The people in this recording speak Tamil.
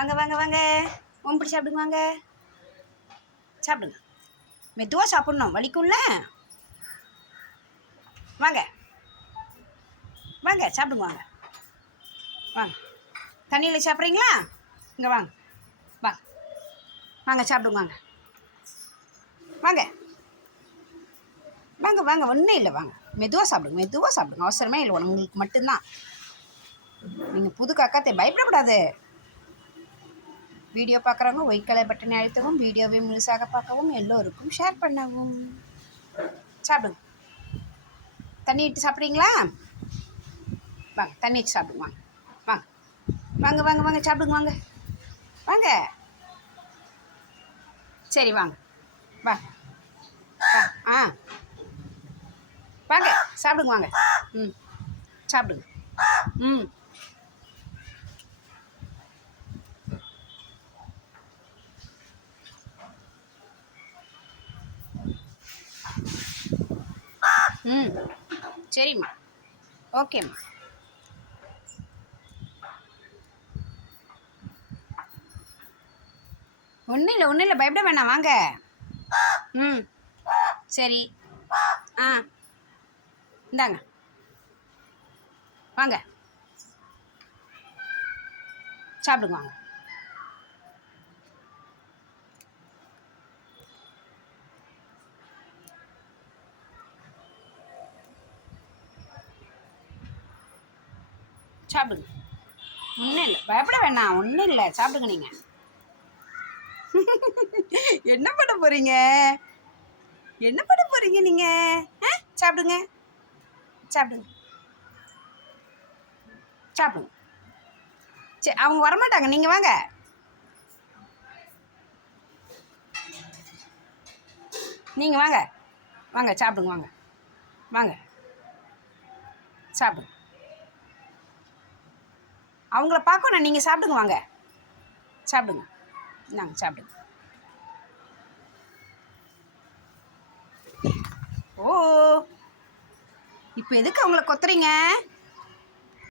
வாங்க வாங்க வாங்க. உம்படி சாப்பிடுங்க வாங்க. சாப்பிடுங்க. மெதுவாக சாப்பிட்ணும். வலிக்கும்ல? வாங்க. வாங்க சாப்பிடுங்க வாங்க. வாங்க. தண்ணியில் சாப்பிட்றீங்களா? இங்கே வாங்க. வாங்க வாங்க சாப்பிடுங்க வாங்க. வாங்க. வாங்க வாங்க. ஒன்றும் இல்லை வாங்க. மெதுவாக சாப்பிடுங்க மெதுவாக சாப்பிடுங்க. அவசரமே இல்லை உங்களுக்கு மட்டும்தான். நீங்கள் புது காக்காத்தை பயப்படக்கூடாது. வீடியோ பார்க்குறவங்க ஒயிட் கலர் பட்டனை அழுத்தவும் வீடியோவை முழுசாக பார்க்கவும் எல்லோருக்கும் ஷேர் பண்ணவும். சாப்பிடுங்க. தண்ணி இட்டு சாப்பிட்றீங்களா? வாங்க தண்ணி இட்டு சாப்பிடுங்க வாங்க. வாங்க. வாங்க வாங்க வாங்க சாப்பிடுங்க வாங்க. வாங்க. சரி வாங்க. வா. ஆ. வாங்க சாப்பிடுங்க வாங்க. ம். சாப்பிடுங்க. ம். ம். சரிம்மா. ஓகேம்மா. ஒன்றும் இல்லை ஒன்றும் இல்லை பயப்பட வேணாம் வாங்க. ம். சரி. ஆ. இந்தாங்க. வாங்க. சாப்பிடுங்க வாங்க. சாப்பிடுங்க. ஒன்றும் இல்லை. பயப்பட வேணாம். ஒன்றும் இல்லை. சாப்பிடுங்க நீங்கள் என்ன பண்ண போறீங்க? என்ன பண்ண போறீங்க நீங்க? ஆ? சாப்பிடுங்க. சாப்பிடுங்க. சாப்பிடுங்க. சரி அவங்க வரமாட்டாங்க. நீங்க வாங்க. நீங்க வாங்க. வாங்க சாப்பிடுங்க வாங்க. வாங்க. சாப்பிடுங்க. அவங்கள பார்க்கணும். நீங்கள் சாப்பிடுங்க வாங்க. சாப்பிடுங்க. நாங்கள் சாப்பிடுங்க. ஓ. இப்போ எதுக்கு அவங்கள கொத்துறீங்க?